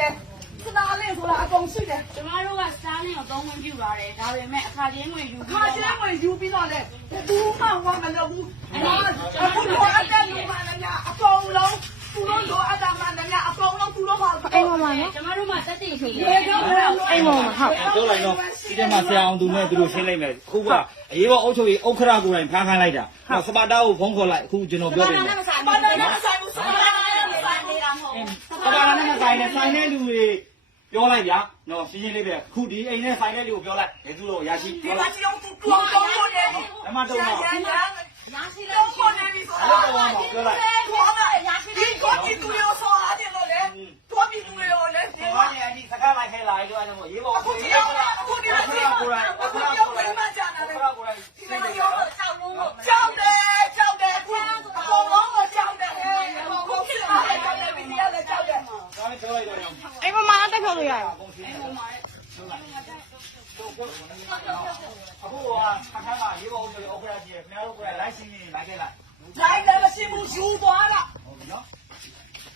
တယ်စနာလေးဆိုတာအကုန်ရှိတယ်ကျမတို့ကစားလင်းကိုသုံးဝင်ပြပါတယ်ဒါပေမဲ့အခါချင်းဝင်ယူခါကျင်းဝင်ယူပြီးတော့လေဘူးမှဝမ်းမလုပ်ဘူးအခုတော့အတက်လူမှလည်းအကုန်လုံးသူတို့လိုအပ်တာမှလည်းအကုန်လုံးသူတို့ဟာအိမ်ပေါ်မှာနော်ကျမတို့မှတက်တည်ရှိတယ်အိမ်ပေါ်မှာဟုတ်ပြောလိုက်တော့ဒီထဲမှာဆရာအောင်သူနဲ့သူတို့ရှင်းလိုက်မယ်အခုကအရေးပေါ်အုပ်ချုပ်ရေးဥက္ခရာကိုယ်တိုင်ဖမ်းခိုင်းလိုက်တာနောက်စပါတာကိုဖုန်းခေါ်လိုက်အခုကျွန်တော်ပြောပြမယ်ဘာလို့လဲဆိုင်ဘူးဆိုင်ဘူးနေတာမဟုတ်စပါတာ နဲ့ဆိုင်နဲ့ဆိုင်တဲ့လူတွေပြောလိုက်ဗျာနော်ရှင်းရှင်းလေးပဲအခုဒီအိမ်နဲ့ဆိုင်တဲ့လူကိုပြောလိုက်ဘယ်သူလို့ရရှိဒီပြောမှာလိုက်စီအောင်သူတော်တော်လို့နေပြီဓမ္မတုံးတော့ရရရာရှိတော့လို့ခေါ်နေပြီဆိုအဲ့တော့တော့ပြောလိုက်ခေါ်လာဒီကောတီသူရောဆောအားတယ်လို့လေတွားပြီးသူရောလေဒီ ဒီ မှာ မှာလည်းဒီစကားလိုက်ခဲလာပြီးတော့အဲ့ဒါမို့ရေးပေါ် အခုဒီရောက်အခုဒီရောက်ဒီ ကိုယ်တိုင် အခု အခု ဒီ ရောက် ရောက် ကိုယ် ပြ တိုင် မကြတာလေ ကိုယ်တိုင် ဒီမှာရောက်ကြောက်လို့ကြောက်တယ်ကြောက်တယ်အခုအကုန်လုံးကိုကြောက်တယ်ဟဲ့အကုန်လုံးဖြစ်လာတယ်ကြောက်တယ်ဒီရလည်းကြောက်တယ် ဒါနဲ့ပြောလိုက်တော့ရော အိမ်ပေါ်မှာတက်ဖြုတ်လို့ရရော အခုကခါခါကရေးပေါ်အုပ်ချုပ်ရေးဥက္ခရာကြီးခင်ဗျားတို့ကလိုက်ရှင်းနေလိုက်ခဲ့လိုက်လိုက်လည်းမရှိဘူးယူသွားတာ ဟုတ်ပြီနော်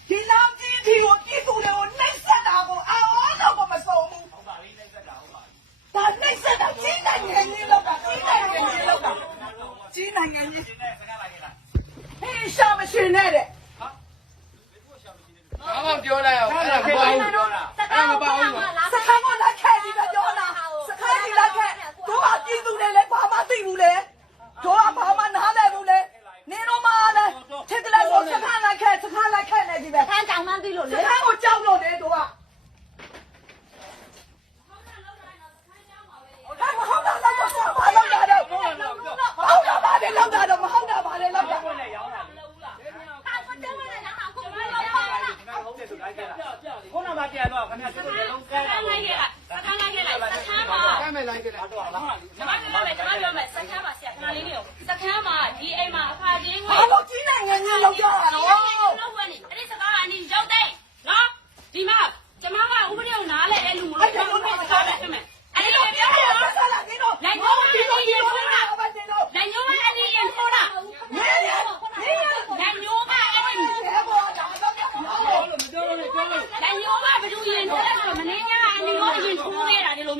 ဒီလောက်ကြီးဒီကိုပြည်သူတွေကိုနှိမ့်ဆက်တာကိုအော်တော့မဆုံးဘူး ဟုတ်ပါပြီနှိမ့်ဆက်တာဟုတ်ပါပြီ ဒါနှိမ့်ဆက်တာကြီးနိုင်ငံကြီးလောက်တာကြီးနိုင်ငံကြီးလောက်တာကြီးနိုင်ငံကြီး ဒီနဲ့စကားလိုက်ခဲ့လိုက် ဟေးရှာမရှိနဲ့တဲ့ ဘာမှပြောလိုက်အောင်အဲ့ဒါမပေါ့ဘူးပြောတာအဲ့ဒါမပေါ့ဘူး စခန်းကလက်ခဲကြီးပဲပြောတာစခန်းကြီးလက်ခဲတို့ကပြည်သူတွေလည်းဘာမှသိဘူးလေတို့ကဘာမှနားလည်ဘူးလေနင်တို့မှလည်းထစ်ကလေးကိုစခန်းလက်ခဲစခန်းလက်ခဲနေပြီပဲ ခန်းကြောင်မှန်းသိလို့ စ လေ ခန်းကိုကြောက်လို့လေတို့ကဟုတ်တာတော့ဘာလို့လဲတော့ဟုတ်တာပါလေလောက်တာတော့မဟုတ်တာပါလေလောက်တာ ကိုယ်နဲ့ရောင်းတာလေ ခုနကပြန်တော့ခင်ဗျာသူတို့ရေလုံးကဲစတာကန်းလိုက်ခဲ့လိုက်စကန်းလိုက်ခဲ့လိုက်စကန်းမှာကမ်းမယ်လိုက်ကြတယ်တော့လားကျမပြောမယ်ကျမပြောမယ်စကန်းမှာဆရာခဏလေးလေးစကန်းမှာဒီအိမ်မှာအခါချင်းဝင်ဘာလို့ကြီးနိုင်ငံကြီးလောက်ကြတာတော့လောက်ဝင်နေအဲ့ဒီစကားကအင်းရောက်တဲ့နော်ဒီမှာကျမကဥပဒေကိုနားလဲတဲ့လူမလို့ပြောမယ်စကားပဲဖြစ်မယ်အဲ့ဒီပြောတာ ဆက်လာနေတော့ လက်ညှိုးအရင်ရင်ထိုးတာ ဘာတင်တော့ လက်ညှိုးအရင်ရင်ထိုးတာ မင်းရမင်းရ လက်ညှိုးကအရင် ဘယ်ဘောတာတော့ပြောလို့ မပြောလို့ပြောလို့ လက်ညှိုးကဘယ်သူရင်ထိုးလဲဆိုတော့မင်းညာအရင်ကအရင်ထိုး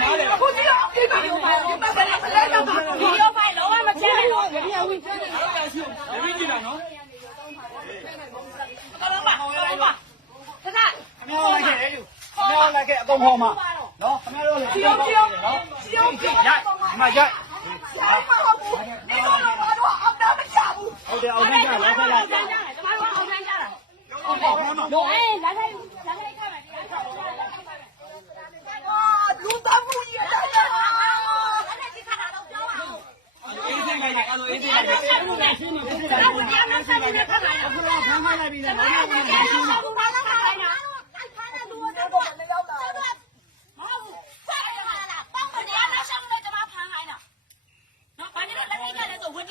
ထားရတာရှင်းပါလေအခုဒီတော့ဒီမှာဒီမှာဒီမှာလည်းမလဲတော့ဘူးဗီဒီယိုဖိုင်လုံးဝမချဲနဲ့တော့တပည့်ကြည့်တာနော်ကတော့ပါတော့ပါခဏခင်ဗျားလိုက်ခဲ့တယ်ယူခင်ဗျားလိုက်ခဲ့အကုန်ဟောမှာနော်ခင်ဗျားတို့လည်းဒီအောင်ဒီအောင်နော်ဒီအောင်ဒီရိုက်ဒီမှာရိုက် ရိုက်မဟုတ်ဘူးဒီတော့တော့ဘာတော့အတားမချဘူး ဟုတ်တယ်အောင်နိုင်ကြလိုက်ခဲ့လိုက် ကျန်ကြတယ်ကျမတို့အောင်နိုင်ကြတာလို့အေးလာလိုက်လာလိုက်ခါမယ်တရားချောင်းလာလိုက်ခါမယ် အာလူသားမှုကြီးရတယ်ဟာ အေးစင်းလိုက်တယ်အဲ့လိုအေးစင်းလိုက်တယ်ရှင်းနေရှင်းနေရှင်းနေ အခုတော့ဖမ်းခိုင်းလိုက်ပြီလေဘာလို့လဲရှင်းနေ တော့လည်းရောက်လာတယ်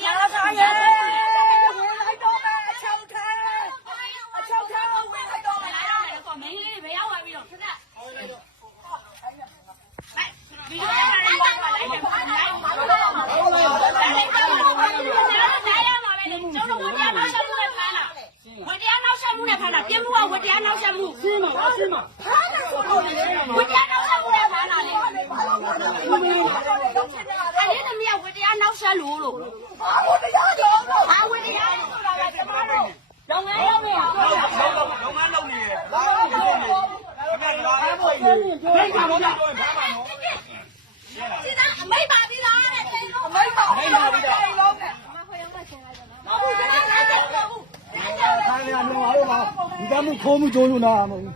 အားစားရဲဝင်လိုက်တော့မယ်အချောက်ထဲအချောက်ထဲဝင်လိုက်တော့မယ် မင်းလေးဘယ်ရောက်သွားပြီးတော့ခဏဗီဒီယိုလိုက်လိုက်ပါလိုက်တယ်လိုက်ကျောင်းတို့ဝတရားနောက်ဆက်မှုနဲ့ဖမ်းတာဝတရားနောက်ဆက်မှုနဲ့ဖမ်းတာပြမှုကဝ တရားနောက်ဆက်မှုရှင်းမှာရှင်းမှာဟာနဲ့ဆိုတော့လေဝတရားနောက်ဆက်မှုနဲ့ဖမ်းတာလေဘာလို့ဘာလို့ဘာလို့တော့ဖြစ်နေတာလဲအဲ့ဒီသမီးကဝတရားနောက်ဆက်လို့လို့ဘာလို့တရားကြောင်းလို့ဟာဝတရားဆိုတာကကျမတို့ကျောင်းငယ်ရောက်နေတာလုံးလုံးမလုံးနေတယ်ဘာလို့လဲခင်ဗျားတို့အားဖို့နေဖိတ်ပါတော့ဘာမှမဟုတ်ဒီသားအမိတ်ပါသေးလားတဲ့အမိတ်ပါအမိတ်ပါပြီးတော့လုံးနဲ့ခိုင်းရအောင်အားလုံးပါ ဒီကမှုခိုးမှုကြိုးလို့နာမဟုတ်ဘူး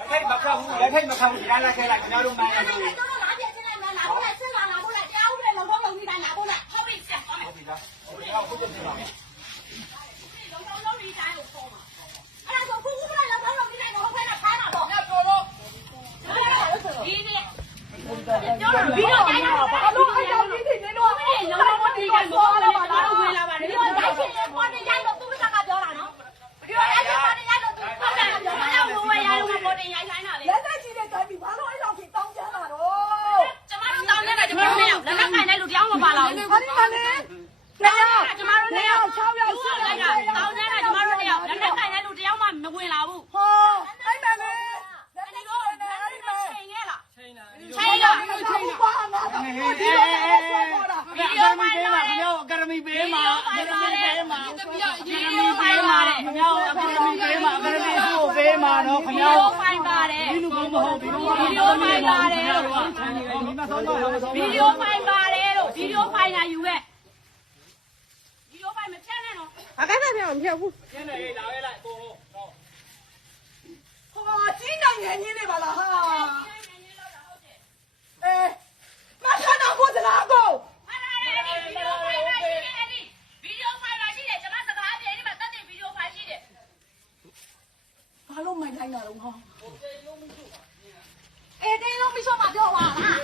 လက်ထိုက်မခံဘူးလက်ထိုက်မခံဘူးဒီလားလက်ထိုက်လိုက်ကျွန်တော်တို့မှန်တယ် 我们一下过去就行了。 မှာနော်ခင်ဗျားတို့ဖိုင်ပါတယ်ဒီလူကောင်းမဟုတ်ဘူးဗီဒီယိုဖိုင်ပါတယ်လို့ဗီဒီယိုဖိုင်ပါတယ်လို့ဗီဒီယိုဖိုင်လာယူခဲ့ဗီဒီယိုဖိုင်မဖြတ်နဲ့နော်အကဲစားပြောင်းမဖြတ်ဘူးဖြတ်နေရေးလာရဲလိုက်ကိုဟောဟောကြီးနိုင်ငံကြီးနေပါလားဟာ ခိုင်းတာတော့ဟောအေးတင်းလုံးမရှိမှပြောပါလား